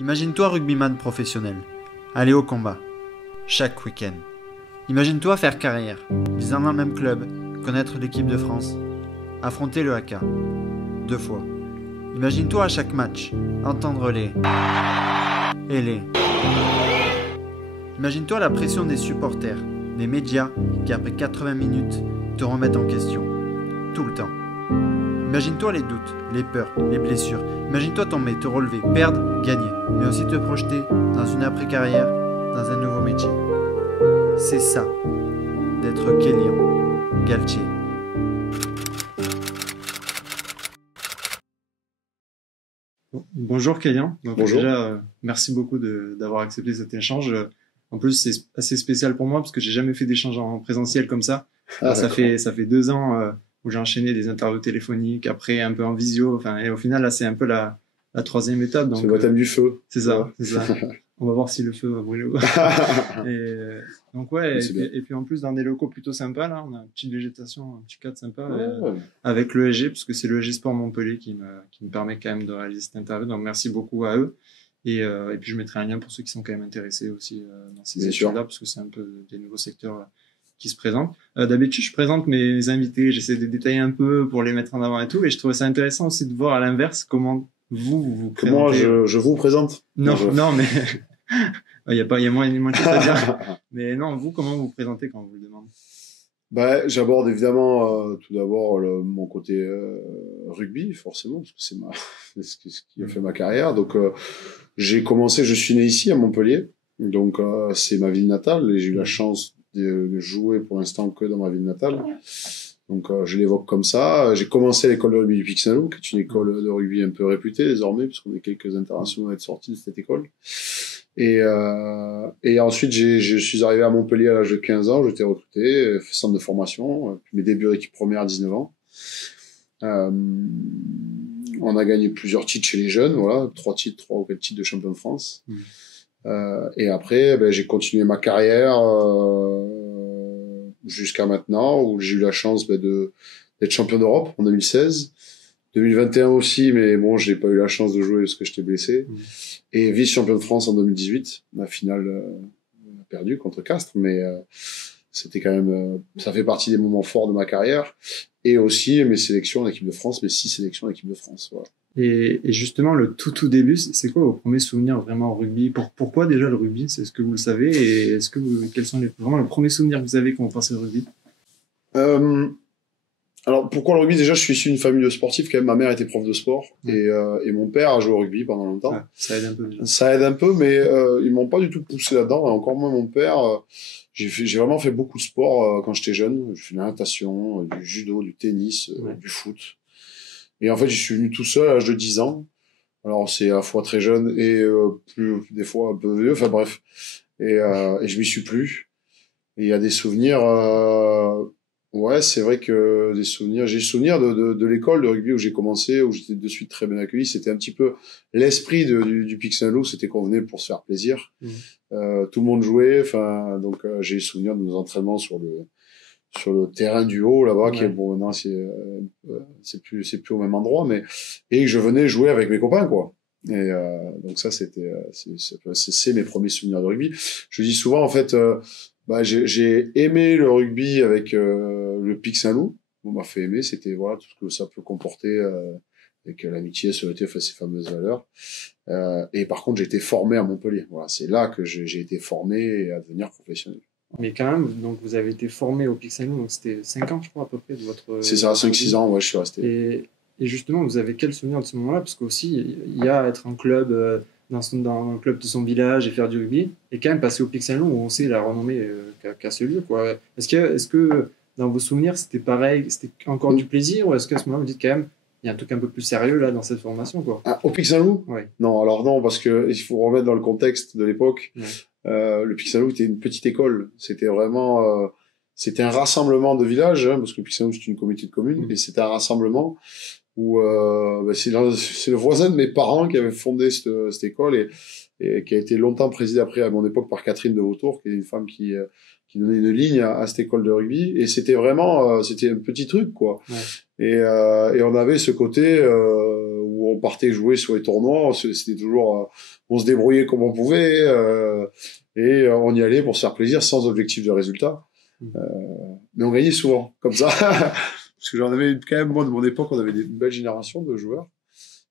Imagine-toi rugbyman professionnel, aller au combat, chaque week-end. Imagine-toi faire carrière, visant dans le même club, connaître l'équipe de France, affronter le haka, 2 fois. Imagine-toi à chaque match, entendre les et les. Imagine-toi la pression des supporters, des médias qui après 80 minutes te remettent en question, tout le temps. Imagine-toi les doutes, les peurs, les blessures. Imagine-toi tomber, te relever, perdre, gagner, mais aussi te projeter dans une après-carrière, dans un nouveau métier. C'est ça, d'être Kélian Galtier. Bonjour Kélian. Bonjour. Déjà, merci beaucoup d'avoir accepté cet échange. En plus, c'est assez spécial pour moi parce que j'ai jamais fait d'échange en présentiel comme ça. Ça fait 2 ans où j'ai enchaîné des interviews téléphoniques, après un peu en visio. Et au final, là, c'est un peu la 3e étape. C'est le baptême du feu. C'est ça. On va voir si le feu va brûler. Donc ouais, et puis en plus dans des locaux plutôt sympas, là, on a une petite végétation, un petit cadre sympa, avec l'ESG, parce que c'est l'ESG Sport Montpellier qui me permet quand même de réaliser cette interview. Donc merci beaucoup à eux. Et puis je mettrai un lien pour ceux qui sont quand même intéressés aussi dans ces études-là, parce que c'est un peu des nouveaux secteurs qui se présentent. D'habitude, je présente mes invités, j'essaie de détailler un peu pour les mettre en avant et tout, et je trouvais ça intéressant aussi de voir à l'inverse comment vous présentez. Comment je vous présente? Non, mais il y a moins de choses à dire. Mais non, vous, comment vous présentez quand on vous le demande? J'aborde évidemment tout d'abord mon côté rugby, forcément, parce que c'est ce qui a fait ma carrière. Donc j'ai commencé, je suis né ici à Montpellier, donc c'est ma ville natale, et j'ai eu la chance de jouer pour l'instant que dans ma ville natale. Donc je l'évoque comme ça. J'ai commencé à l'école de rugby du Pic Saint-Loup, qui est une école de rugby un peu réputée désormais, puisqu'on est quelques internationaux à être sortis de cette école. Et ensuite, je suis arrivé à Montpellier à l'âge de 15 ans, j'étais recruté, centre de formation, puis mes débuts d'équipe première à 19 ans. On a gagné plusieurs titres chez les jeunes, voilà, 3 ou 4 titres de champion de France. Et après, j'ai continué ma carrière jusqu'à maintenant, où j'ai eu la chance d'être champion d'Europe en 2016. 2021 aussi, mais bon, j'ai pas eu la chance de jouer parce que j'étais blessé. Et vice-champion de France en 2018, la finale perdue contre Castres, mais c'était quand même, ça fait partie des moments forts de ma carrière. Et aussi mes sélections en équipe de France, mes 6 sélections en équipe de France. Voilà. Et justement, le tout début, c'est quoi vos premiers souvenirs vraiment au rugby? Pourquoi déjà le rugby? C'est ce que vous le savez? Et quels sont vraiment les premiers souvenirs que vous avez quand vous pensez au rugby? Alors, pourquoi le rugby? Déjà, je suis issu d'une famille de sportifs, quand même. Ma mère était prof de sport, et mon père a joué au rugby pendant longtemps. Ça aide un peu, déjà. Ça aide un peu, mais ils m'ont pas du tout poussé là-dedans, et encore moins mon père. J'ai vraiment fait beaucoup de sport quand j'étais jeune. J'ai fait de la natation, du judo, du tennis, du foot. Et en fait, je suis venu tout seul à l'âge de 10 ans. Alors, c'est à la fois très jeune et des fois un peu vieux, enfin bref. Et je m'y suis plu. Et il y a des souvenirs... Ouais, c'est vrai que j'ai souvenir de l'école de rugby où j'ai commencé, où j'étais de suite très bien accueilli. C'était un petit peu l'esprit du Pic Saint-Loup, c'était qu'on venait pour se faire plaisir. Tout le monde jouait, donc j'ai souvenir de nos entraînements sur le terrain du haut là-bas, qui est bon maintenant c'est plus au même endroit, mais et je venais jouer avec mes copains, quoi. Et donc ça c'était c'est mes premiers souvenirs de rugby. Je dis souvent en fait. J'ai aimé le rugby avec le Pic Saint-Loup. On m'a fait aimer, c'était voilà tout ce que ça peut comporter avec l'amitié, solidarité, ces fameuses valeurs. Et par contre, j'ai été formé à Montpellier. Voilà, c'est là que j'ai été formé à devenir professionnel. Mais quand même, donc vous avez été formé au Pic Saint-Loup, donc c'était 5 ans, je crois, à peu près de votre. C'est ça, 5-6 ans, ouais, je suis resté. Et justement, vous avez quel souvenir de ce moment-là? Parce qu'aussi, il y a être en club. Dans le club de son village et faire du rugby, et quand même passer au Pic Saint-Loup où on sait la renommée qu'a ce lieu, quoi. Est-ce que dans vos souvenirs c'était pareil, c'était encore du plaisir, ou est-ce qu'à ce moment-là vous dites quand même il y a un truc un peu plus sérieux là dans cette formation, quoi? Au Pic Saint-Loup? Ouais. Non, alors non, parce que il faut remettre dans le contexte de l'époque. Le Pic Saint-Loup était une petite école, c'était vraiment c'était un rassemblement de villages, parce que le Pic Saint-Loup c'est une communauté de communes, et c'était un rassemblement où c'est le voisin de mes parents qui avait fondé cette école et qui a été longtemps présidée après à mon époque par Catherine de Vautour, qui est une femme qui donnait une ligne à cette école de rugby, et c'était vraiment c'était un petit truc, quoi. Et on avait ce côté où on partait jouer sur les tournois, c'était toujours, on se débrouillait comme on pouvait, et on y allait pour se faire plaisir sans objectif de résultat. Mais on gagnait souvent, comme ça. Parce que j'en avais quand même, moi, de mon époque, on avait une belle génération de joueurs.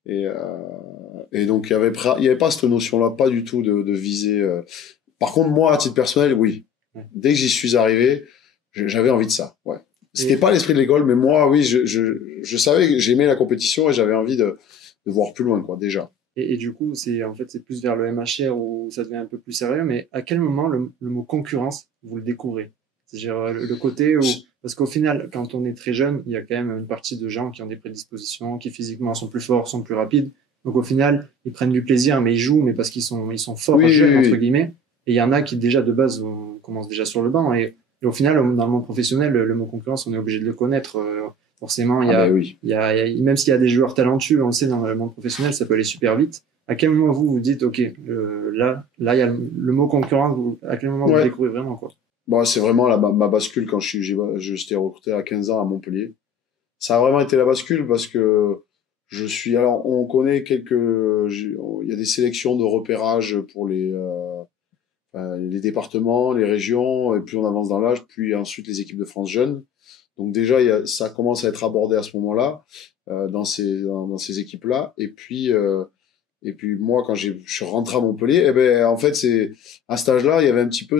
Et donc, il y avait pas cette notion-là, pas du tout de viser. Par contre, moi, à titre personnel, oui. Dès que j'y suis arrivé, j'avais envie de ça. Ouais. C'était pas l'esprit de l'école, mais moi, oui, je savais que j'aimais la compétition et j'avais envie de voir plus loin, quoi, déjà. Et du coup, c'est plus vers le MHR où ça devient un peu plus sérieux. Mais à quel moment le mot concurrence, vous le découvrez? C'est-à-dire le côté où, parce qu'au final, quand on est très jeune, il y a quand même une partie de gens qui ont des prédispositions, qui physiquement sont plus forts, sont plus rapides. Donc au final, ils prennent du plaisir, mais ils jouent, mais parce qu'ils sont forts, jeunes, entre guillemets. Et il y en a qui déjà de base commencent déjà sur le banc. Et au final, dans le monde professionnel, le mot concurrence, on est obligé de le connaître. Forcément, il y a, même s'il y a des joueurs talentueux, on le sait, dans le monde professionnel, ça peut aller super vite. À quel moment vous dites, OK, là, il y a le mot concurrence, à quel moment vous le découvrez vraiment, quoi? Bon, c'est vraiment ma bascule quand j'étais recruté à 15 ans à Montpellier. Ça a vraiment été la bascule parce que alors, on connaît il y a des sélections de repérage pour les départements, les régions, et plus on avance dans l'âge, puis ensuite les équipes de France jeunes. Donc déjà, ça commence à être abordé à ce moment-là, dans ces équipes-là. Et puis moi, quand je suis rentré à Montpellier, eh ben en fait c'est à cet âge-là,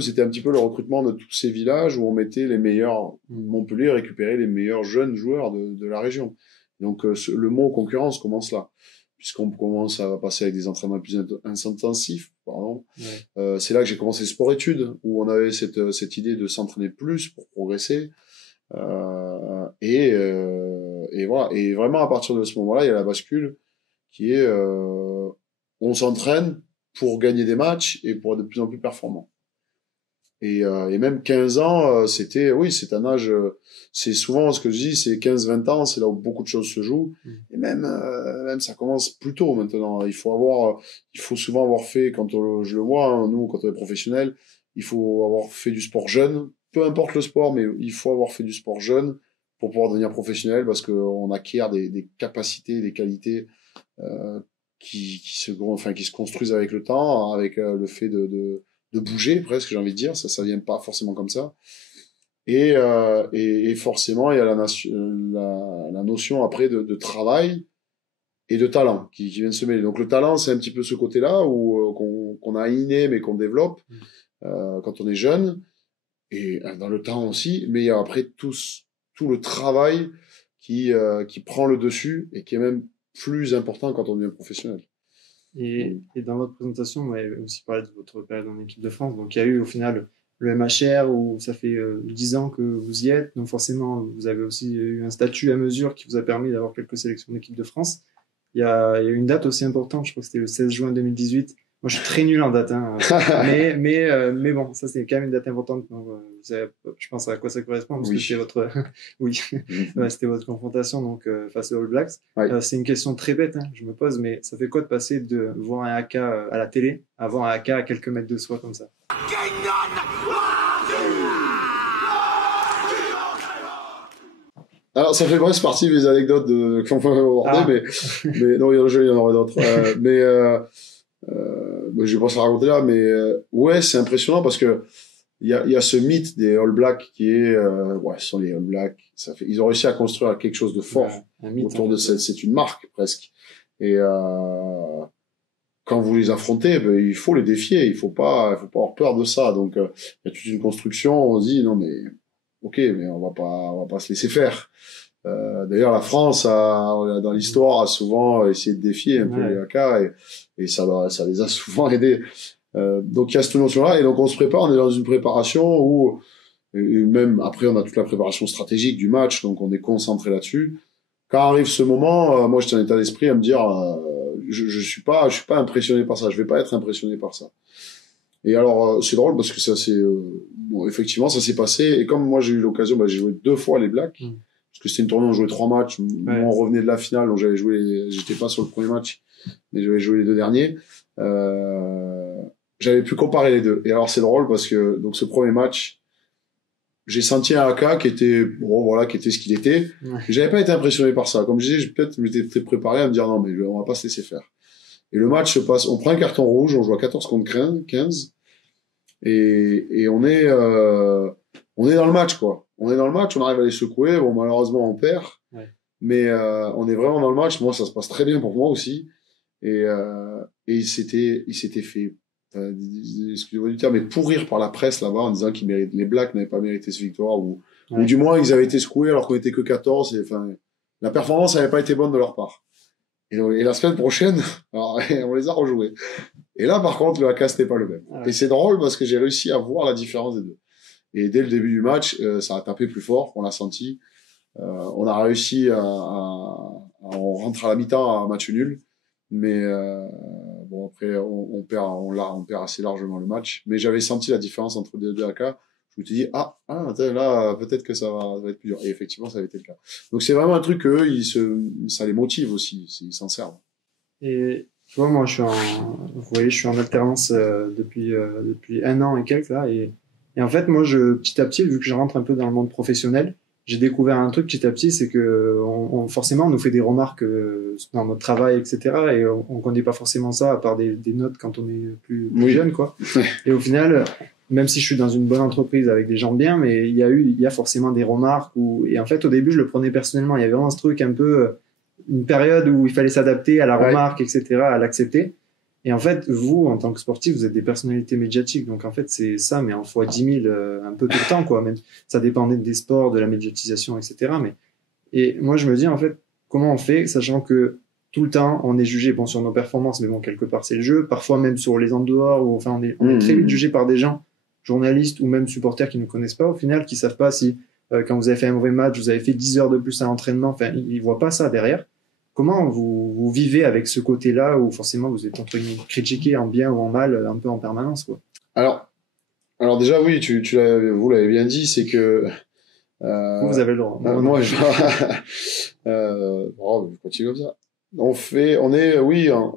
c'était un petit peu le recrutement de tous ces villages où on mettait les meilleurs. Montpellier récupérait les meilleurs jeunes joueurs de la région. Donc le mot concurrence commence là, puisqu'on commence à passer avec des entraînements plus intensifs. Pardon. Ouais. C'est là que j'ai commencé le sport-études, où on avait cette idée de s'entraîner plus pour progresser. Et voilà. Et vraiment à partir de ce moment-là, il y a la bascule qui est on s'entraîne pour gagner des matchs et pour être de plus en plus performant. Et même 15 ans, c'est un âge, c'est souvent ce que je dis, c'est 15-20 ans, c'est là où beaucoup de choses se jouent. Et même ça commence plus tôt maintenant. Il faut souvent avoir fait, je le vois, hein, nous, quand on est professionnel, il faut avoir fait du sport jeune, peu importe le sport, mais il faut avoir fait du sport jeune pour pouvoir devenir professionnel parce qu'on acquiert des capacités, des qualités, qui se construisent avec le temps, avec le fait de bouger presque, j'ai envie de dire, ça vient pas forcément comme ça. Et forcément, il y a la notion après de travail et de talent qui viennent se mêler. Donc le talent, c'est un petit peu ce côté-là où qu'on a inné mais qu'on développe quand on est jeune, et dans le temps aussi, mais il y a après tout le travail qui prend le dessus et qui est même plus important quand on devient professionnel. Et dans votre présentation, vous avez aussi parlé de votre période en équipe de France. Donc, il y a eu au final le MHR où ça fait 10 ans que vous y êtes. Donc, forcément, vous avez aussi eu un statut à mesure qui vous a permis d'avoir quelques sélections d'équipe de France. Il y a une date aussi importante, je crois que c'était le 16 juin 2018. Moi, je suis très nul en date, hein. mais bon, ça c'est quand même une date importante. Donc, je pense à quoi ça correspond parce que c'est votre, oui, c'était votre confrontation donc face aux All Blacks. Ouais. C'est une question très bête, hein, je me pose, mais ça fait quoi de passer de voir un AK à la télé à voir un AK à quelques mètres de soi comme ça? Alors, ça fait presque partie des anecdotes qu'on peut aborder, mais non, il y en aura d'autres. Je vais pas se la raconter là, mais ouais, c'est impressionnant parce que il y a ce mythe des All Blacks qui est ce sont les All Blacks, ils ont réussi à construire quelque chose de fort autour de c'est une marque presque. Et quand vous les affrontez, il faut les défier, il faut pas avoir peur de ça. Donc il y a toute une construction, on se dit non mais OK, mais on va pas se laisser faire. D'ailleurs, la France dans l'histoire a souvent essayé de défier un peu les AK et ça les a souvent aidés. Donc il y a cette notion-là et donc on se prépare, on est dans une préparation où et même après on a toute la préparation stratégique du match, donc on est concentré là-dessus. Quand arrive ce moment, moi j'étais en état d'esprit à me dire je suis pas impressionné par ça, je vais pas être impressionné par ça. Et alors c'est drôle parce que ça c'est effectivement ça s'est passé et comme moi j'ai eu l'occasion, j'ai joué 2 fois les Blacks. Parce que c'était une tournée, on jouait 3 matchs. Moi, on revenait de la finale, donc j'étais pas sur le premier match, mais j'avais joué les 2 derniers. J'avais pu comparer les deux. Et alors, c'est drôle parce que, donc, ce premier match, j'ai senti un AK qui était bon, voilà, qui était ce qu'il était. Ouais. J'avais pas été impressionné par ça. Comme je disais, peut-être je m'étais préparé à me dire non, mais on va pas se laisser faire. Et le match se passe, on prend un carton rouge, on joue à 14 contre 15, et on est dans le match, quoi. On est dans le match, on arrive à les secouer. Bon, malheureusement, on perd. Ouais. Mais on est vraiment dans le match. Moi, ça se passe très bien pour moi aussi. Et il s'était fait, excusez-moi du terme, mais pourrir par la presse là-bas en disant les Blacks n'avaient pas mérité cette victoire, ou du moins ils avaient été secoués alors qu'on était que 14. Et, enfin, la performance n'avait pas été bonne de leur part. Et la semaine prochaine, alors, on les a rejoués. Et là, par contre, le AK, c'était pas le même. Ouais. Et c'est drôle parce que j'ai réussi à voir la différence des deux. Et dès le début du match, ça a tapé plus fort, on l'a senti. On a réussi on rentre à la mi-temps à match nul. Mais bon, après on perd assez largement le match, mais j'avais senti la différence entre les deux AK. Je me suis dit là peut-être que ça va être plus dur, et effectivement ça avait été le cas. Donc c'est vraiment un truc que ça les motive aussi, ils s'en servent. Et tu vois, moi vous voyez, je suis en alternance depuis 1 an et quelques là, et en fait moi petit à petit, vu que je rentre un peu dans le monde professionnel, j'ai découvert un truc petit à petit, c'est que forcément on nous fait des remarques dans notre travail, etc. Et on connaît pas forcément ça à part des notes quand on est plus jeune, quoi. Et au final, même si je suis dans une bonne entreprise avec des gens bien, mais il y a forcément des remarques et en fait au début je le prenais personnellement. Il y avait vraiment ce truc un peu une période où il fallait s'adapter à la remarque, etc., à l'accepter. Et en fait, vous, en tant que sportif, vous êtes des personnalités médiatiques. Donc, en fait, c'est ça, mais en fois 10 000, un peu tout le temps, quoi. Même, ça dépendait des sports, de la médiatisation, etc. Et moi, je me dis, en fait, comment on fait, sachant que tout le temps, on est jugé, bon, sur nos performances, mais bon, quelque part, c'est le jeu. Parfois, même sur les en dehors, enfin, on est très vite jugé par des gens, journalistes ou même supporters qui ne connaissent pas, au final, qui savent pas si, quand vous avez fait un mauvais match, vous avez fait 10 heures de plus à l'entraînement. Enfin, ils voient pas ça derrière. Comment vous vivez avec ce côté-là où forcément vous êtes entre guillemets critiqué en bien ou en mal un peu en permanence, quoi? Alors déjà oui, vous l'avez bien dit, c'est que vous avez le droit. Moi je continue comme ça.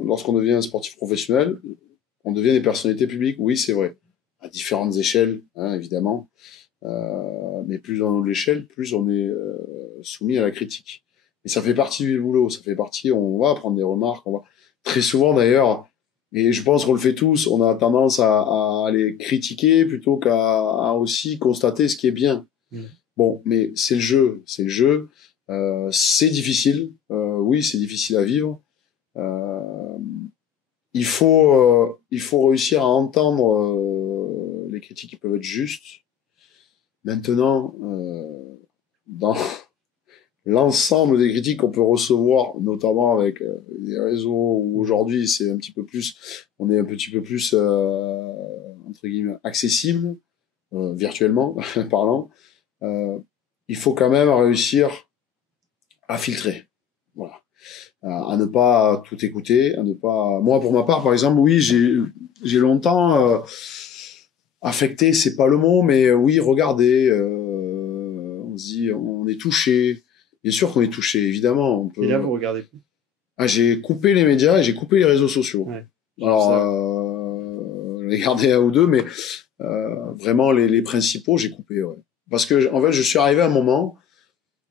Lorsqu'on devient un sportif professionnel, on devient des personnalités publiques. Oui, c'est vrai, à différentes échelles, hein, évidemment. Mais plus on a l'échelle, plus on est soumis à la critique. Et ça fait partie du boulot, on va prendre des remarques, très souvent d'ailleurs, et je pense qu'on le fait tous, on a tendance à les critiquer plutôt qu'à aussi constater ce qui est bien. Bon, mais c'est le jeu, c'est difficile, oui, c'est difficile à vivre. Il faut réussir à entendre les critiques qui peuvent être justes. Maintenant, dans l'ensemble des critiques qu'on peut recevoir, notamment avec les réseaux où aujourd'hui on est un petit peu plus entre guillemets accessible virtuellement parlant, il faut quand même réussir à filtrer, voilà, à ne pas tout écouter, moi pour ma part par exemple, oui, j'ai longtemps affecté, c'est pas le mot, mais oui, regardez, on se dit, on est touché. Bien sûr qu'on est touché, évidemment. Et là, vous regardez plus? J'ai coupé les médias et j'ai coupé les réseaux sociaux. Ouais, alors, j'ai gardé un ou deux, mais vraiment les principaux, j'ai coupé. Ouais. Parce que en fait, je suis arrivé à un moment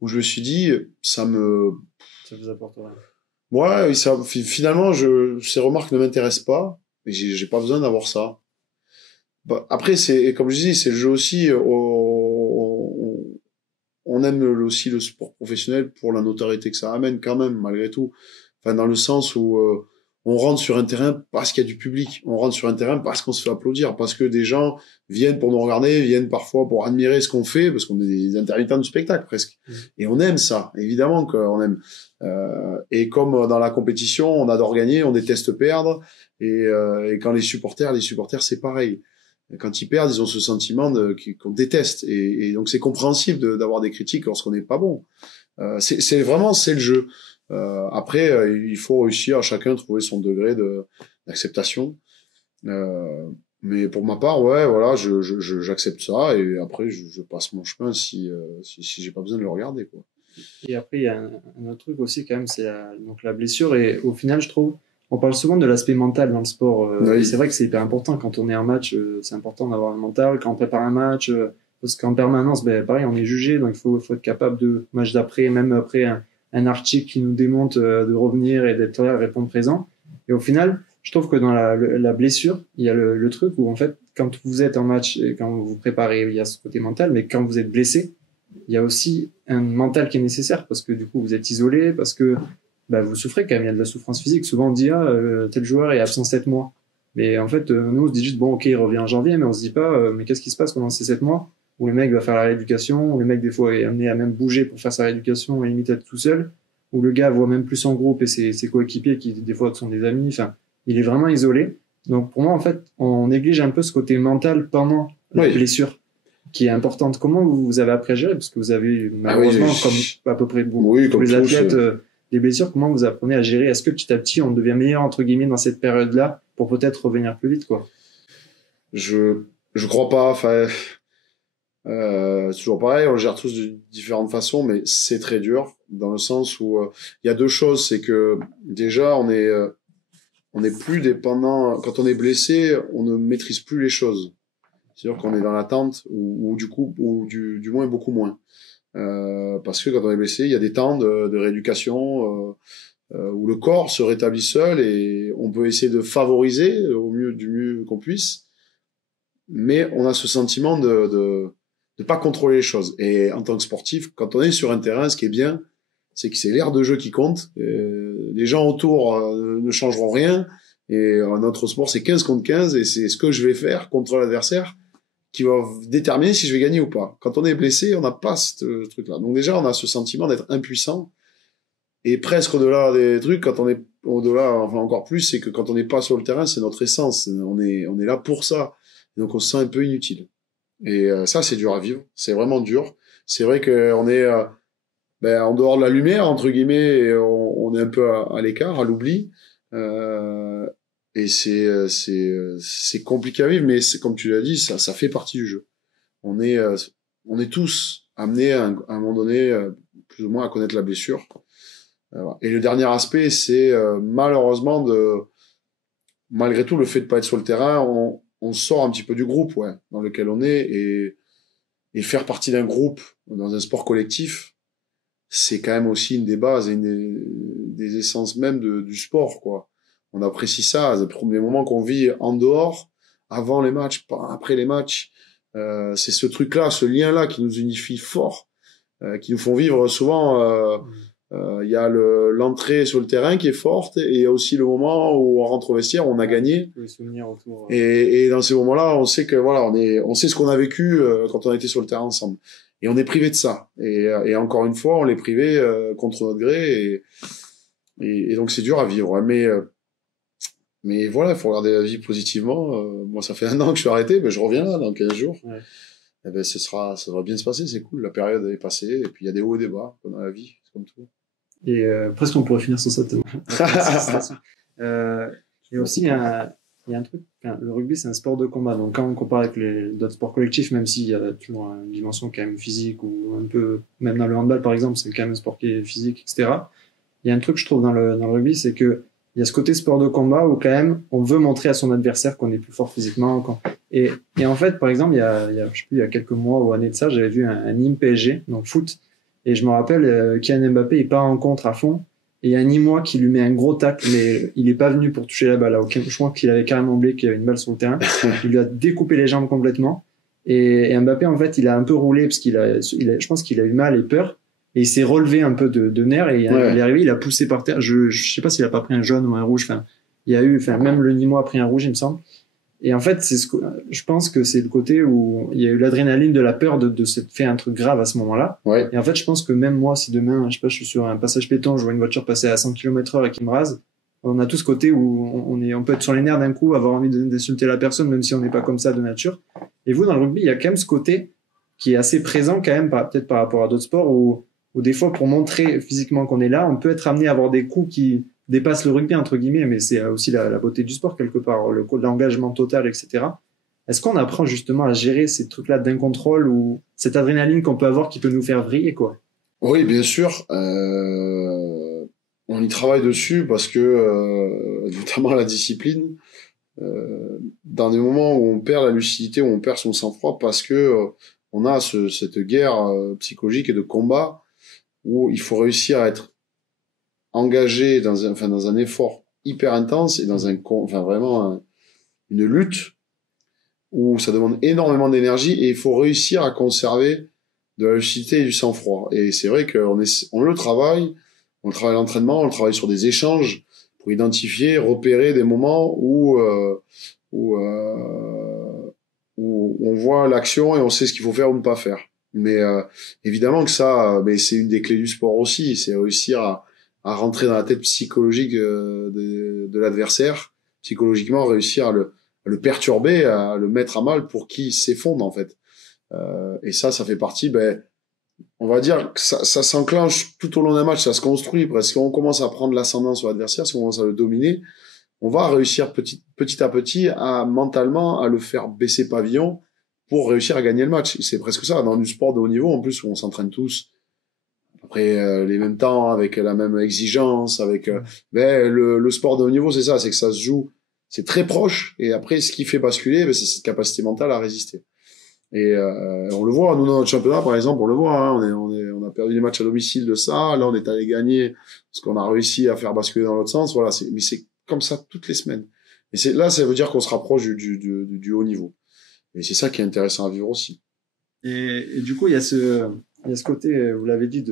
où je me suis dit, ça vous apporte rien. Ouais, finalement, ces remarques ne m'intéressent pas, mais j'ai pas besoin d'avoir ça. Après, comme je dis, c'est le jeu aussi. On aime aussi le sport professionnel pour la notoriété que ça amène quand même, malgré tout. Enfin, dans le sens où on rentre sur un terrain parce qu'il y a du public. On rentre sur un terrain parce qu'on se fait applaudir, parce que des gens viennent pour nous regarder, viennent parfois pour admirer ce qu'on fait, parce qu'on est des intermittents du spectacle presque. Et on aime ça, évidemment qu'on aime. Et comme dans la compétition, on adore gagner, on déteste perdre. Et quand les supporters, c'est pareil. Quand ils perdent, ils ont ce sentiment qu'on déteste, et donc c'est compréhensible d'avoir des critiques lorsqu'on n'est pas bon. C'est vraiment le jeu. Après, il faut réussir à chacun trouver son degré d'acceptation. Mais pour ma part, ouais, voilà, j'accepte ça, et après je passe mon chemin si j'ai pas besoin de le regarder, quoi. Et après il y a un autre truc aussi quand même, c'est donc la blessure, et au final je trouve. On parle souvent de l'aspect mental dans le sport. Oui. C'est vrai que c'est hyper important. Quand on est en match, c'est important d'avoir un mental. Quand on prépare un match, parce qu'en permanence, ben, pareil, on est jugé, donc il faut être capable de, match d'après, même après un article qui nous démonte, de revenir et d'être là, répondre présent. Et au final, je trouve que dans la blessure, il y a le truc où, en fait, quand vous êtes en match et quand vous vous préparez, il y a ce côté mental, mais quand vous êtes blessé, il y a aussi un mental qui est nécessaire parce que du coup, vous êtes isolé, parce que, bah, vous souffrez quand même, il y a de la souffrance physique. Souvent, on dit, tel joueur est absent 7 mois. Mais en fait, nous, on se dit juste, bon, ok, il revient en janvier, mais on se dit pas, mais qu'est-ce qui se passe pendant ces 7 mois où le mec va faire la rééducation, où le mec, des fois, est amené à même bouger pour faire sa rééducation et limite être tout seul, où le gars voit même plus son groupe et ses coéquipiers qui, des fois, sont des amis. Enfin, il est vraiment isolé. Donc, pour moi, en fait, on néglige un peu ce côté mental pendant la blessure qui est importante. Comment vous avez appris à gérer? Parce que vous avez, malheureusement, comme à peu près beaucoup, tous les athlètes, les blessures, comment vous apprenez à gérer? Est-ce que petit à petit, on devient meilleur, entre guillemets, dans cette période-là pour peut-être revenir plus vite, quoi? Je crois pas. Enfin, c'est toujours pareil. On le gère tous de différentes façons, mais c'est très dur dans le sens où il y a deux choses. C'est que déjà, on est plus dépendant. Quand on est blessé, on ne maîtrise plus les choses. C'est-à-dire qu'on est dans l'attente ou du moins beaucoup moins. Parce que quand on est blessé, il y a des temps de rééducation où le corps se rétablit seul et on peut essayer de favoriser du mieux qu'on puisse, mais on a ce sentiment de pas contrôler les choses. Et en tant que sportif, quand on est sur un terrain, ce qui est bien, c'est que c'est l'aire de jeu qui compte. Les gens autour ne changeront rien. Et notre sport, c'est 15 contre 15 et c'est ce que je vais faire contre l'adversaire qui va déterminer si je vais gagner ou pas. Quand on est blessé, on n'a pas ce truc-là. Donc déjà, on a ce sentiment d'être impuissant. Et presque au-delà des trucs, quand on est au-delà, enfin encore plus, c'est que quand on n'est pas sur le terrain, c'est notre essence. On est là pour ça. Donc on se sent un peu inutile. Et ça, c'est dur à vivre. C'est vraiment dur. C'est vrai qu'on est en dehors de la lumière, entre guillemets, et on est un peu à l'écart, à l'oubli. Et c'est compliqué à vivre, mais c'est comme tu l'as dit, ça fait partie du jeu. On est tous amenés à un moment donné, plus ou moins, à connaître la blessure. Et le dernier aspect, c'est malheureusement malgré tout, le fait de pas être sur le terrain, on sort un petit peu du groupe, dans lequel on est, et faire partie d'un groupe dans un sport collectif, c'est quand même aussi une des bases et des essences même du sport, quoi. On apprécie ça, les premiers moments qu'on vit en dehors, avant les matchs, après les matchs. C'est ce truc-là, ce lien-là qui nous unifie fort, qui nous font vivre souvent. Il y a l'entrée sur le terrain qui est forte et il y a aussi le moment où on rentre au vestiaire, on a gagné. Les souvenirs autour. Et dans ces moments-là, on sait que voilà, on sait ce qu'on a vécu quand on a été sur le terrain ensemble. Et on est privé de ça. Et encore une fois, on l'est privé contre notre gré. Et donc c'est dur à vivre. Mais voilà, il faut regarder la vie positivement. Moi, ça fait 1 an que je suis arrêté, je reviens là dans 15 jours. Ouais. Et ça va bien se passer, c'est cool. La période est passée. Et puis il y a des hauts et des bas comme dans la vie, c'est comme tout. Et presque on pourrait finir sur ça. Et aussi, il y a un truc, le rugby, c'est un sport de combat. Donc, quand on compare avec d'autres sports collectifs, même s'il y a toujours une dimension quand même physique, ou un peu, même dans le handball, par exemple, c'est quand même un sport qui est physique, etc. Il y a un truc, je trouve, dans le rugby, c'est que il y a ce côté sport de combat où, quand même, on veut montrer à son adversaire qu'on est plus fort physiquement. Et en fait, par exemple, je sais plus, il y a quelques mois ou années de ça, j'avais vu un Nîmes PSG, donc foot. Et je me rappelle, Kylian Mbappé, il part en contre à fond. Et il y a un Nîmois qui lui met un gros tacle, mais il est pas venu pour toucher la balle. Je crois qu'il avait carrément oublié qu'il y avait une balle sur le terrain. Il lui a découpé les jambes complètement. Et Mbappé, en fait, il a un peu roulé parce je pense qu'il a eu mal et peur. Et il s'est relevé un peu de nerfs et il est arrivé, il a poussé par terre. Je sais pas s'il a pas pris un jaune ou un rouge. Même le Nîmois a pris un rouge, il me semble. Et en fait, je pense que c'est le côté où il y a eu l'adrénaline de la peur de se faire un truc grave à ce moment-là. Ouais. Et en fait, je pense que même moi, si demain, je sais pas, je suis sur un passage piéton, je vois une voiture passer à 100 km/h et qui me rase, on a tout ce côté où on peut être sur les nerfs d'un coup, avoir envie d'insulter la personne, même si on n'est pas comme ça de nature. Et vous, dans le rugby, il y a quand même ce côté qui est assez présent quand même, peut-être par rapport à d'autres sports où des fois, pour montrer physiquement qu'on est là, on peut être amené à avoir des coups qui dépasse le rugby, entre guillemets, mais c'est aussi la beauté du sport, quelque part, l'engagement total, etc. Est-ce qu'on apprend justement à gérer ces trucs-là d'incontrôle ou cette adrénaline qu'on peut avoir qui peut nous faire vriller, quoi? Oui, bien sûr. On y travaille dessus parce que, notamment la discipline, dans des moments où on perd la lucidité, où on perd son sang-froid, parce que on a cette guerre psychologique et de combat où il faut réussir à être engagé dans un effort hyper intense et dans vraiment une lutte où ça demande énormément d'énergie et il faut réussir à conserver de la lucidité et du sang-froid. Et c'est vrai qu'on le travaille l'entraînement, on le travaille sur des échanges pour identifier, repérer des moments où on voit l'action et on sait ce qu'il faut faire ou ne pas faire. Mais évidemment que ça, c'est une des clés du sport aussi, c'est réussir à rentrer dans la tête psychologique de l'adversaire, psychologiquement réussir à le perturber, à le mettre à mal pour qu'il s'effondre en fait. Et ça fait partie, on va dire que ça s'enclenche tout au long d'un match, ça se construit parce qu'on commence à prendre l'ascendant sur l'adversaire, si on commence à le dominer, on va réussir petit à petit mentalement à le faire baisser pavillon pour réussir à gagner le match. Et c'est presque ça dans du sport de haut niveau en plus où on s'entraîne tous après les mêmes temps, avec la même exigence, avec le sport de haut niveau, c'est ça, c'est que ça se joue, c'est très proche et après ce qui fait basculer, c'est cette capacité mentale à résister. Et on le voit, nous dans notre championnat par exemple, on le voit, hein, on a perdu des matchs à domicile de ça, là on est allé gagner parce qu'on a réussi à faire basculer dans l'autre sens, voilà, mais c'est comme ça toutes les semaines. Et là ça veut dire qu'on se rapproche du haut niveau. Et c'est ça qui est intéressant à vivre aussi. Et du coup, il y a ce côté, vous l'avez dit,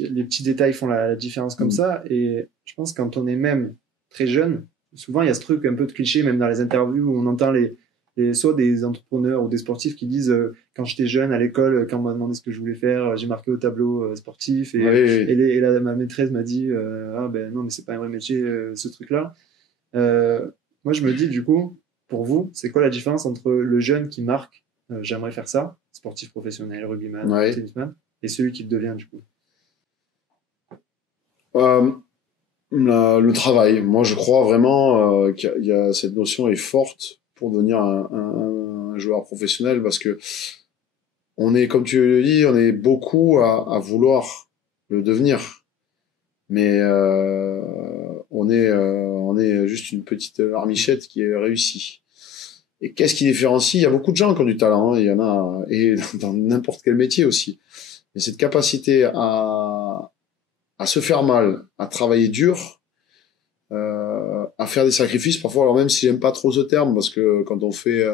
les petits détails font la différence comme ça. Et je pense que quand on est même très jeune, souvent il y a ce truc un peu de cliché, même dans les interviews où on entend soit des entrepreneurs ou des sportifs qui disent quand j'étais jeune à l'école, quand on m'a demandé ce que je voulais faire, j'ai marqué au tableau sportif et ma maîtresse m'a dit non mais c'est pas un vrai métier ce truc-là. Moi je me dis du coup, pour vous, c'est quoi la différence entre le jeune qui marque j'aimerais faire ça, sportif professionnel, rugbyman, tennisman, et celui qui le devient du coup? Le travail. Moi, je crois vraiment qu'il y a cette notion est forte pour devenir un joueur professionnel parce que on est, comme tu le dis, on est beaucoup à vouloir le devenir, mais on est juste une petite larmichette qui est réussie. Et qu'est-ce qui différencie? Il y a beaucoup de gens qui ont du talent, hein, il y en a, et dans n'importe quel métier aussi. Mais cette capacité à se faire mal, à travailler dur, à faire des sacrifices parfois. Alors même si j'aime pas trop ce terme, parce que quand on fait,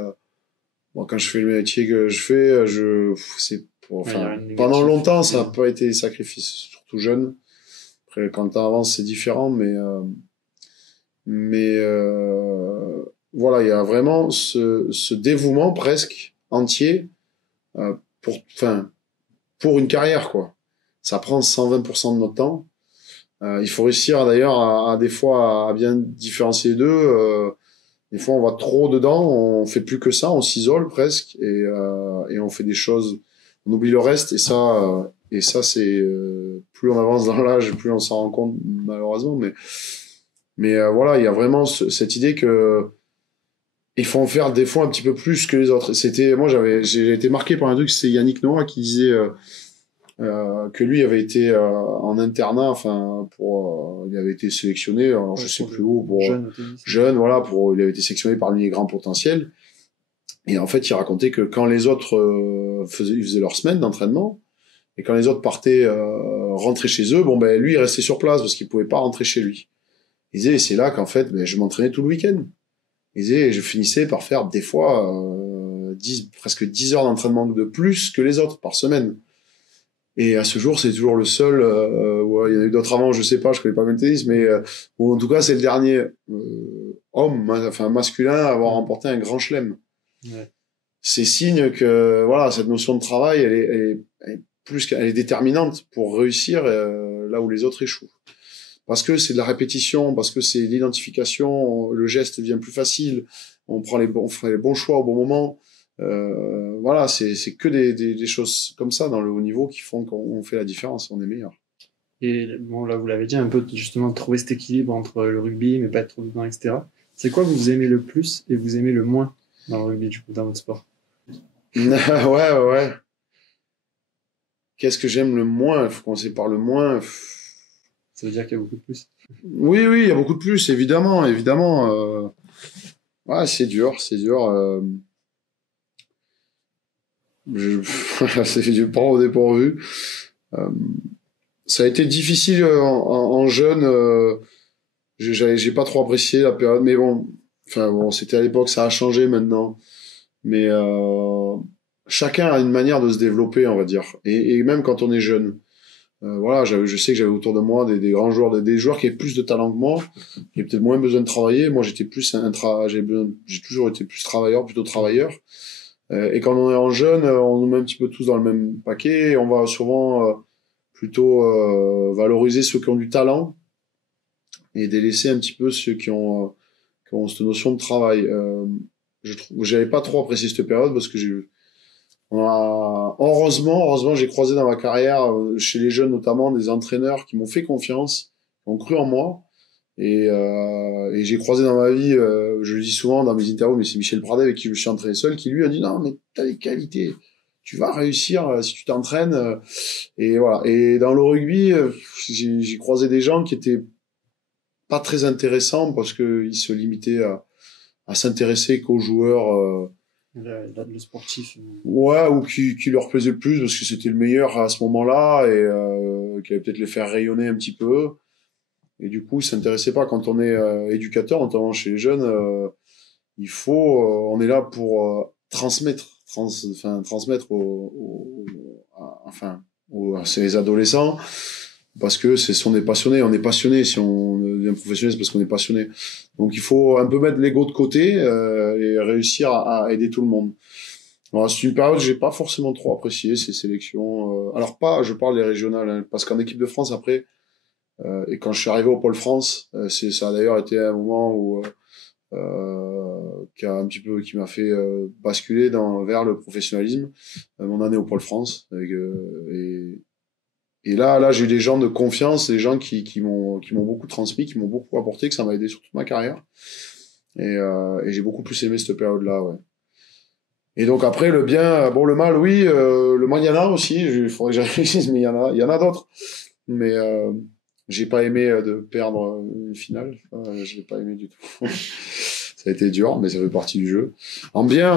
quand je fais le métier que je fais, pendant longtemps ça n'a pas été des sacrifices, surtout jeune. Après quand le temps avance c'est différent, mais voilà, il y a vraiment ce dévouement presque entier pour une carrière quoi. Ça prend 120% de notre temps. Il faut réussir d'ailleurs à des fois à bien différencier les deux. Des fois on va trop dedans, on fait plus que ça, on s'isole presque et on fait des choses, on oublie le reste et ça c'est plus on avance dans l'âge, plus on s'en rend compte malheureusement. Mais voilà, il y a vraiment cette idée que il faut en faire des fois un petit peu plus que les autres. J'ai été marqué par un truc, c'est Yannick Noah qui disait que lui avait été en internat, il avait été sélectionné, alors je sais plus où, pour jeune, voilà, il avait été sélectionné parmi les grands potentiels. Et en fait, il racontait que quand les autres ils faisaient leur semaine d'entraînement, et quand les autres partaient rentrer chez eux, lui il restait sur place parce qu'il pouvait pas rentrer chez lui. Il disait, et c'est là qu'en fait, je m'entraînais tout le week-end. Il disait, et je finissais par faire des fois presque 10 heures d'entraînement de plus que les autres par semaine. Et à ce jour, c'est toujours le seul. Il y en a eu d'autres avant, je sais pas, je connais pas bien le tennis, mais en tout cas, c'est le dernier homme, masculin, à avoir remporté un grand chelem. Ouais. C'est signe que voilà, cette notion de travail, elle est déterminante pour réussir là où les autres échouent. Parce que c'est de la répétition, parce que c'est l'identification, le geste devient plus facile, on fait les bons choix au bon moment. Voilà, c'est que des choses comme ça dans le haut niveau qui font qu'on fait la différence, on est meilleur. Et bon, là, vous l'avez dit, un peu justement de trouver cet équilibre entre le rugby, mais pas être trop dedans, etc. C'est quoi que vous aimez le plus et vous aimez le moins dans le rugby, du coup, dans votre sport? Ouais. Qu'est-ce que j'aime le moins? Il faut commencer par le moins. Ça veut dire qu'il y a beaucoup de plus. Oui, il y a beaucoup de plus, évidemment. Ouais, c'est dur. je prends au dépourvu. Ça a été difficile en jeune. J'ai pas trop apprécié la période, mais bon, c'était à l'époque, ça a changé maintenant. Mais chacun a une manière de se développer, on va dire. Et même quand on est jeune. Voilà, je sais que j'avais autour de moi des grands joueurs, des joueurs qui avaient plus de talent que moi, qui avaient peut-être moins besoin de travailler. Moi, j'étais plus j'ai toujours été plus travailleur, plutôt travailleur. Et quand on est en jeune, on nous met un petit peu tous dans le même paquet. Et on va souvent plutôt valoriser ceux qui ont du talent et délaisser un petit peu ceux qui ont cette notion de travail. J'avais pas trop apprécié cette période parce que heureusement, j'ai croisé dans ma carrière, chez les jeunes notamment, des entraîneurs qui m'ont fait confiance, qui ont cru en moi. Et j'ai croisé dans ma vie, je le dis souvent dans mes interviews, mais c'est Michel Pradet avec qui je me suis entraîné seul, qui lui a dit non, mais t'as des qualités, tu vas réussir si tu t'entraînes. Et voilà. Et dans le rugby, j'ai croisé des gens qui étaient pas très intéressants parce que ils se limitaient à s'intéresser qu'aux joueurs. Le sportif. Ouais, ou qui leur plaisait le plus parce que c'était le meilleur à ce moment-là et qui allait peut-être les faire rayonner un petit peu. Et du coup, ils s'intéressaient pas. Quand on est éducateur, notamment chez les jeunes, on est là pour transmettre à ces adolescents parce que on est passionné. Si on devient professionnel, c'est parce qu'on est passionné. Donc il faut un peu mettre l'ego de côté et réussir à aider tout le monde. Alors, c'est une période que j'ai pas forcément trop apprécié ces sélections. Alors pas, je parle des régionales, hein, parce qu'en équipe de France après, et quand je suis arrivé au Pôle France, ça a d'ailleurs été un moment où qui m'a fait basculer vers le professionnalisme. Mon année au Pôle France, et là, j'ai eu des gens de confiance, des gens qui m'ont beaucoup transmis, qui m'ont beaucoup apporté, que ça m'a aidé sur toute ma carrière. Et j'ai beaucoup plus aimé cette période-là, ouais. Et donc après, le bien, bon, le mal, oui, le mal, il y en a aussi, il faudrait que j'y réfléchisse, mais il y en a d'autres. Mais j'ai pas aimé de perdre une finale, je l'ai pas aimé du tout. Ça a été dur, mais ça fait partie du jeu. En bien,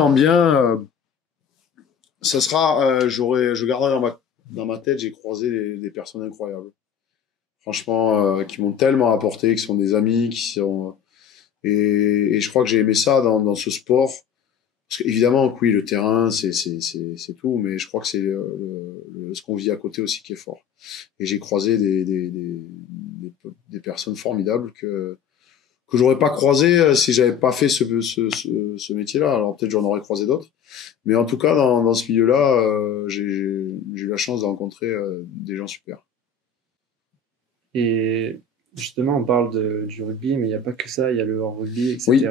ça sera, je garderai dans ma tête, j'ai croisé des personnes incroyables. Franchement, qui m'ont tellement apporté, qui sont des amis, et je crois que j'ai aimé ça dans ce sport. Parce qu'évidemment, oui, le terrain, c'est tout, mais je crois que c'est ce qu'on vit à côté aussi qui est fort. Et j'ai croisé des personnes formidables que j'aurais pas croisé si j'avais pas fait ce métier-là. Alors peut-être j'en aurais croisé d'autres. Mais en tout cas, dans ce milieu-là, j'ai eu la chance de rencontrer des gens super. Et justement, on parle du rugby, mais il n'y a pas que ça, il y a le hors-rugby, etc. Oui.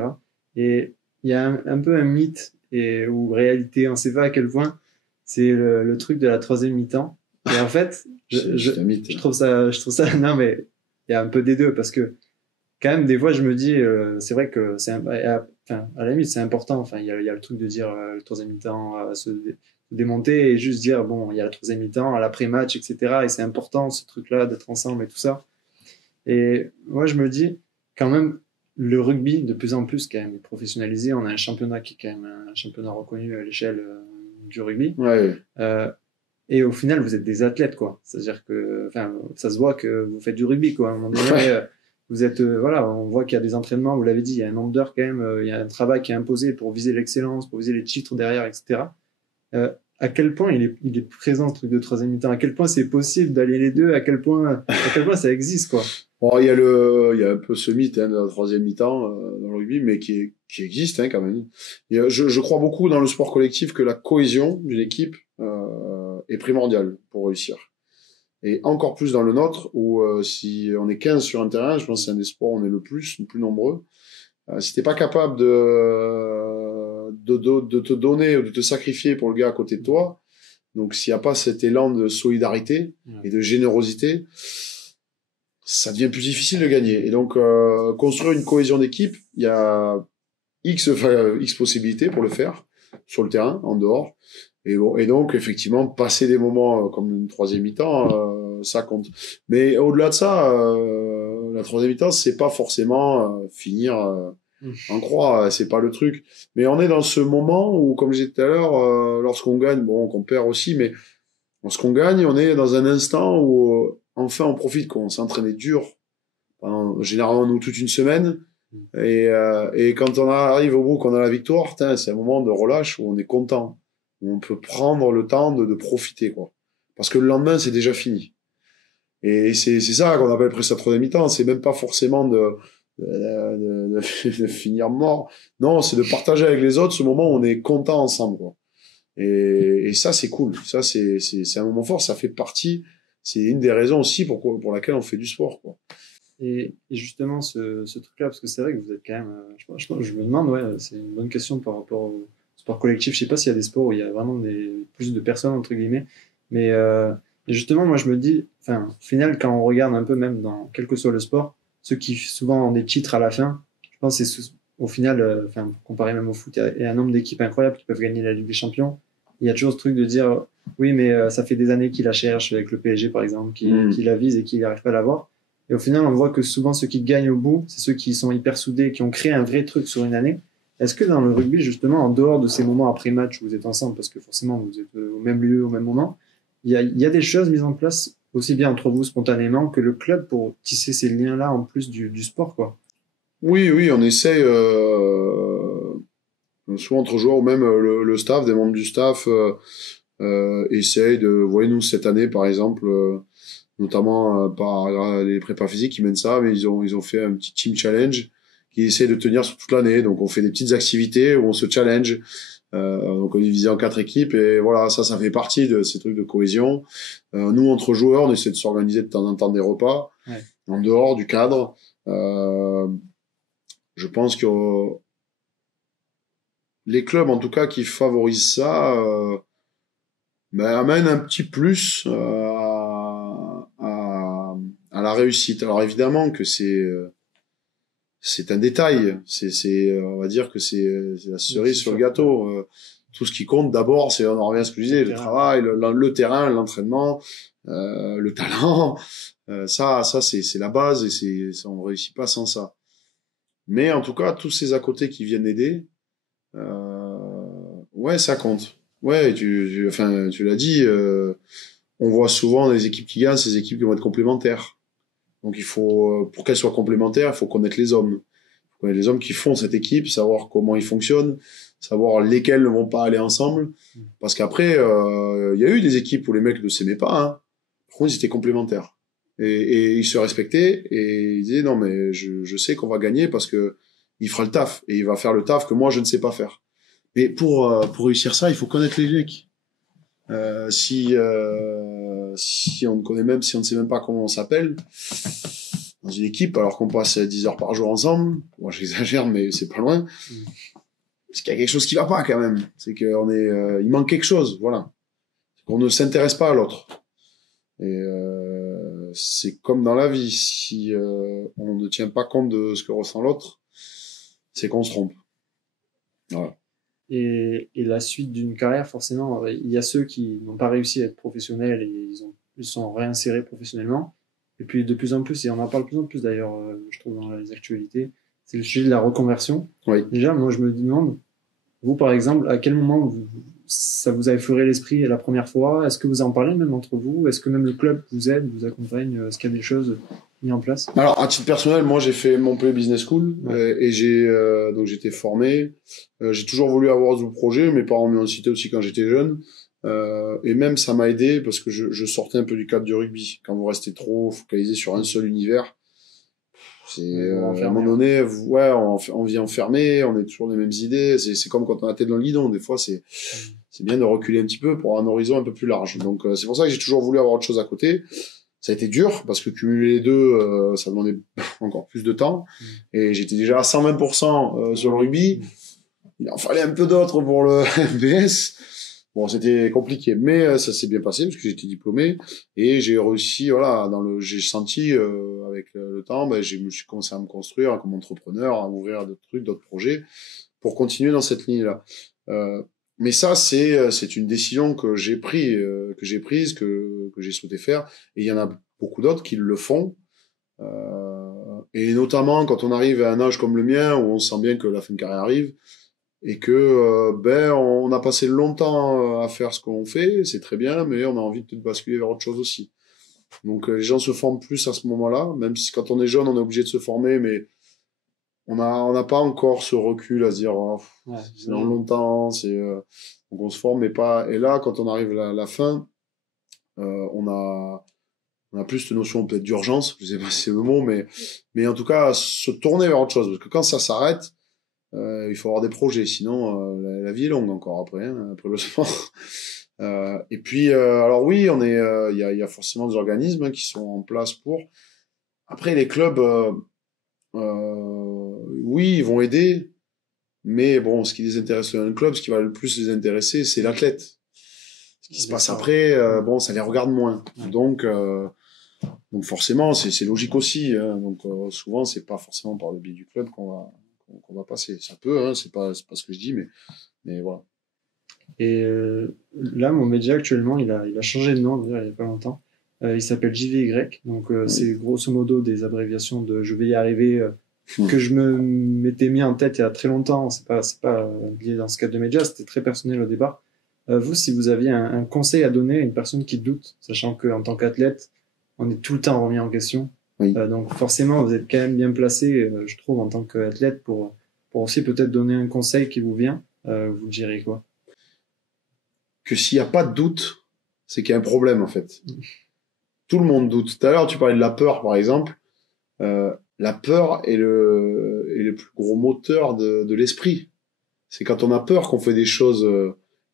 Et il y a un peu un mythe ou réalité, on ne sait pas à quel point, c'est le truc de la troisième mi-temps. Et en fait, je trouve ça, non mais il y a un peu des deux, parce que quand même, des fois, je me dis, c'est vrai que à la limite, c'est important. Enfin, il y a le truc de dire le troisième mi-temps, se démonter et juste dire, bon, il y a le troisième mi-temps, à l'après-match, etc. Et c'est important, ce truc-là, d'être ensemble et tout ça. Et moi, je me dis, quand même, le rugby, de plus en plus, quand même, est professionnalisé. On a un championnat qui est quand même un championnat reconnu à l'échelle du rugby. Ouais. Et au final, vous êtes des athlètes, quoi. C'est-à-dire que, enfin, ça se voit que vous faites du rugby, quoi. À un moment donné, vous êtes, voilà, on voit qu'il y a des entraînements, vous l'avez dit, il y a un nombre d'heures quand même, il y a un travail qui est imposé pour viser l'excellence, pour viser les titres derrière, etc. À quel point il est présent ce truc de troisième mi-temps, à quel point c'est possible d'aller les deux, à quel point ça existe, quoi. Bon, il y a un peu ce mythe de la troisième mi-temps dans le rugby, mais qui existe quand même. Je crois beaucoup dans le sport collectif que la cohésion d'une équipe est primordiale pour réussir. Et encore plus dans le nôtre, où si on est 15 sur un terrain, je pense que c'est un des sports où on est le plus nombreux. Si t'es pas capable de te donner ou de te sacrifier pour le gars à côté de toi, donc s'il n'y a pas cet élan de solidarité et de générosité, ça devient plus difficile de gagner. Et donc construire une cohésion d'équipe, il y a X possibilités pour le faire sur le terrain, en dehors. Et donc, effectivement, passer des moments comme une troisième mi-temps, ça compte. Mais au-delà de ça, la troisième mi-temps, c'est pas forcément finir En croix, c'est pas le truc. Mais on est dans ce moment où, comme j'ai dit tout à l'heure, lorsqu'on gagne, bon, qu'on perd aussi, mais lorsqu'on gagne, on est dans un instant où, enfin, on profite, qu'on s'est entraîné dur pendant, généralement, nous, toute une semaine. Et quand on arrive au bout, qu'on a la victoire, c'est un moment de relâche où on est content. Où on peut prendre le temps de profiter, quoi. Parce que le lendemain, c'est déjà fini. Et c'est ça qu'on appelle presque la troisième mi-temps. C'est même pas forcément de finir mort. Non, c'est de partager avec les autres ce moment où on est content ensemble, quoi. Et ça, c'est cool. Ça, c'est un moment fort. Ça fait partie, c'est une des raisons aussi pour laquelle on fait du sport, quoi. Et justement, ce truc-là, parce que c'est vrai que vous êtes quand même, je me demande, ouais, c'est une bonne question par rapport au sport collectif. Je sais pas s'il y a des sports où il y a vraiment plus de personnes, entre guillemets. Mais, et justement, moi, je me dis, enfin, au final, quand on regarde un peu, même dans quel que soit le sport, ceux qui souvent ont des titres à la fin, je pense que c'est au final, enfin, comparé même au foot, il y a un nombre d'équipes incroyables qui peuvent gagner la Ligue des Champions. Il y a toujours ce truc de dire, oui, mais ça fait des années qu'il la cherche avec le PSG, par exemple, qui la vise et qui n'arrive pas à l'avoir. Et au final, on voit que souvent, ceux qui gagnent au bout, c'est ceux qui sont hyper soudés, qui ont créé un vrai truc sur une année. Est-ce que dans le rugby, justement, en dehors de ces moments après match où vous êtes ensemble, parce que forcément, vous êtes au même lieu, au même moment, il y a des choses mises en place aussi bien entre vous spontanément que le club pour tisser ces liens-là en plus du sport, quoi. Oui, oui, on essaye, souvent entre joueurs ou même le staff, des membres du staff, essayent de, vous voyez, nous, cette année, par exemple, notamment par les prépas physiques qui mènent ça, mais ils ont fait un petit team challenge qui essaie de tenir sur toute l'année. Donc on fait des petites activités où on se challenge. Donc on est divisé en 4 équipes et voilà, ça fait partie de ces trucs de cohésion. Nous entre joueurs, on essaie de s'organiser de temps en temps des repas en dehors du cadre. Je pense que les clubs en tout cas qui favorisent ça amènent un petit plus à la réussite. Alors évidemment que c'est un détail, on va dire que c'est la cerise sur le gâteau. Tout ce qui compte d'abord, c'est, on revient à ce que je disais, le travail, le terrain, l'entraînement, le talent. Ça c'est la base et on réussit pas sans ça. Mais en tout cas, tous ces à côté qui viennent aider, ouais, ça compte. Ouais, tu l'as dit, on voit souvent les équipes qui gagnent, ces équipes qui vont être complémentaires. Donc il faut, pour qu'elles soient complémentaires, il faut connaître les hommes. Il faut connaître les hommes qui font cette équipe, savoir comment ils fonctionnent, savoir lesquels ne vont pas aller ensemble. Parce qu'après, il y a eu des équipes où les mecs ne s'aimaient pas, hein. Par contre, ils étaient complémentaires. Et ils se respectaient et ils disaient non mais je sais qu'on va gagner parce que il fera le taf et il va faire le taf que moi je ne sais pas faire. Mais pour réussir ça, il faut connaître les mecs. Si on ne connaît même, si on ne sait même pas comment on s'appelle dans une équipe, alors qu'on passe 10 heures par jour ensemble, moi j'exagère, mais c'est pas loin. Parce qu'il y a quelque chose qui va pas quand même. C'est qu'on est, il manque quelque chose, voilà. On ne s'intéresse pas à l'autre. Et c'est comme dans la vie, si on ne tient pas compte de ce que ressent l'autre, c'est qu'on se trompe. Voilà. Et la suite d'une carrière, forcément, il y a ceux qui n'ont pas réussi à être professionnels et ils sont réinsérés professionnellement. Et puis de plus en plus, et on en parle de plus en plus d'ailleurs, je trouve dans les actualités, c'est le sujet de la reconversion. Oui. Déjà, moi je me demande, vous par exemple, à quel moment ça vous a effleuré l'esprit la première fois? Est-ce que vous en parlez même entre vous? Est-ce que même le club vous aide, vous accompagne? Est-ce qu'il y a des choses mises en place? Alors, à titre personnel, moi, j'ai fait Montpellier Business School et donc j'étais formé. J'ai toujours voulu avoir ce projet. Mes parents m'ont incité aussi quand j'étais jeune. Et même, ça m'a aidé parce que je sortais un peu du cadre du rugby. Quand vous restez trop focalisé sur un seul univers, c'est à un moment donné, on vit enfermé, on est toujours les mêmes idées. C'est comme quand on a la tête dans le guidon. Des fois, c'est bien de reculer un petit peu pour avoir un horizon un peu plus large. Donc, c'est pour ça que j'ai toujours voulu avoir autre chose à côté. Ça a été dur parce que cumuler les deux, ça demandait encore plus de temps. Et j'étais déjà à 120% sur le rugby. Il en fallait un peu d'autres pour le MBS. Bon, c'était compliqué, mais ça s'est bien passé parce que j'étais diplômé et j'ai réussi. Voilà, j'ai senti avec le temps, je me suis commencé à me construire comme entrepreneur, à ouvrir d'autres trucs, d'autres projets pour continuer dans cette ligne-là. Mais ça, c'est une décision que j'ai prise, que j'ai souhaité faire. Et il y en a beaucoup d'autres qui le font Et notamment quand on arrive à un âge comme le mien où on sent bien que la fin de carrière arrive et que on a passé longtemps à faire ce qu'on fait, c'est très bien, mais on a envie de basculer vers autre chose aussi. Donc les gens se forment plus à ce moment-là, même si quand on est jeune on est obligé de se former, mais on n'a pas encore ce recul à se dire c'est dans longtemps, donc on se forme mais pas. Et là quand on arrive à la fin, on a plus cette notion peut-être d'urgence, je sais pas si c'est le mot, mais en tout cas se tourner vers autre chose, parce que quand ça s'arrête, il faut avoir des projets, sinon la vie est longue encore après, hein, après le sport. Et puis alors oui, il y a forcément des organismes qui sont en place pour. Après les clubs, oui, ils vont aider, mais bon, ce qui les intéresse dans un club, ce qui va le plus les intéresser, c'est l'athlète. Ce qui se passe après, bon, ça les regarde moins. Donc forcément, c'est logique aussi. Hein. Donc souvent, c'est pas forcément par le biais du club qu'on va passer. Ça peut, hein, c'est pas ce que je dis, mais voilà. Et là, mon média actuellement, il a changé de nom, il y a pas longtemps. Il s'appelle JVY. Donc c'est grosso modo des abréviations de je vais y arriver que je me m'étais mis en tête il y a très longtemps. C'est pas lié dans ce cadre de média, c'était très personnel au départ. Vous, si vous aviez un conseil à donner à une personne qui doute, sachant qu'en tant qu'athlète, on est tout le temps remis en question. Oui. Donc forcément, vous êtes quand même bien placé, je trouve, en tant qu'athlète pour aussi peut-être donner un conseil qui vous vient. Vous direz quoi? Que s'il n'y a pas de doute, c'est qu'il y a un problème en fait. Tout le monde doute. Tout à l'heure, tu parlais de la peur, par exemple. La peur est le plus gros moteur de l'esprit. C'est quand on a peur qu'on fait des choses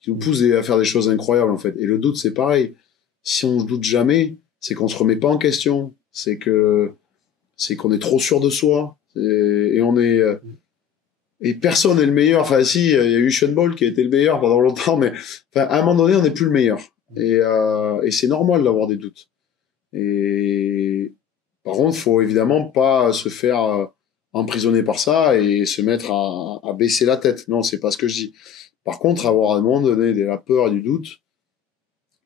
qui nous poussent à faire des choses incroyables en fait. Et le doute, c'est pareil. Si on ne doute jamais, c'est qu'on se remet pas en question. C'est qu'on est trop sûr de soi. Et on est et personne n'est le meilleur. Enfin, si, il y a eu Usain Bolt qui a été le meilleur pendant longtemps, mais enfin, à un moment donné, on n'est plus le meilleur. Et c'est normal d'avoir des doutes. Et par contre, faut évidemment pas se faire emprisonner par ça et se mettre à baisser la tête. Non, c'est pas ce que je dis. Par contre, avoir à un moment donné de la peur et du doute,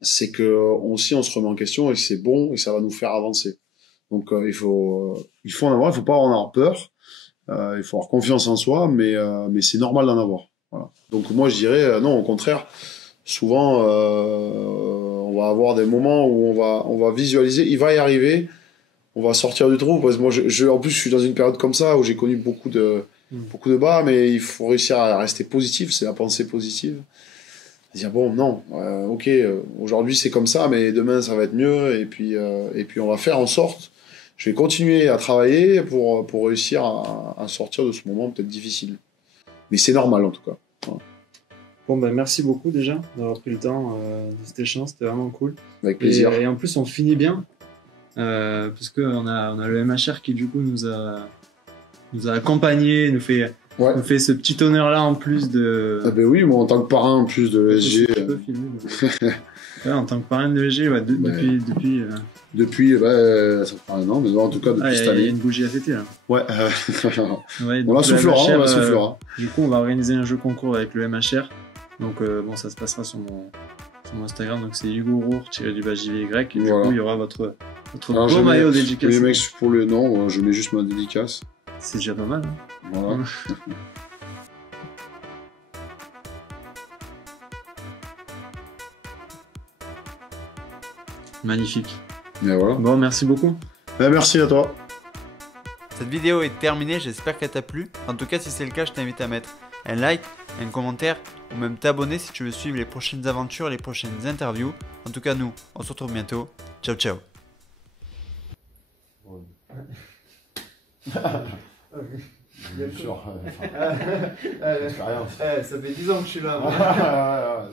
c'est que aussi on se remet en question et c'est bon et ça va nous faire avancer. Donc il faut en avoir, il faut pas en avoir peur. Il faut avoir confiance en soi, mais c'est normal d'en avoir. Voilà. Donc moi je dirais non, au contraire. Souvent, on va avoir des moments où on va visualiser, il va y arriver, on va sortir du trou. Parce que moi, en plus, je suis dans une période comme ça où j'ai connu beaucoup de bas, mais il faut réussir à rester positif. C'est la pensée positive. Dire bon, non, ok, aujourd'hui c'est comme ça, mais demain ça va être mieux. Et puis on va faire en sorte. Je vais continuer à travailler pour réussir à sortir de ce moment peut-être difficile. Mais c'est normal en tout cas. Voilà. Bon, ben merci beaucoup déjà d'avoir pris le temps de cet échange, c'était vraiment cool. Avec plaisir. Et en plus, on finit bien, parce qu'on a le MHR qui du coup nous a accompagnés, nous fait ce petit honneur-là en plus de... Ah ben oui, moi en tant que parrain en plus de l'ESG. Ouais, en tant que parrain de l'ESG, depuis ça fait un an, mais en tout cas depuis cette année. Il y a une bougie à fêter là. Ouais. On la soufflera, Du coup, on va organiser un jeu concours avec le MHR. Donc bon, ça se passera sur mon Instagram. Donc c'est Hugo Roure-JVY. Et du coup, il y aura votre beau maillot dédicacé. Les mecs, pour le nom, je mets juste ma dédicace. C'est déjà pas mal. Hein. Voilà. Magnifique. Et voilà. Bon, merci beaucoup. Merci à toi. Cette vidéo est terminée, j'espère qu'elle t'a plu. En tout cas, si c'est le cas, je t'invite à mettre un like, un commentaire ou même t'abonner si tu veux suivre les prochaines aventures, les prochaines interviews. En tout cas, nous, on se retrouve bientôt. Ciao, ciao. Bien sûr. Ça fait 10 ans que je suis là.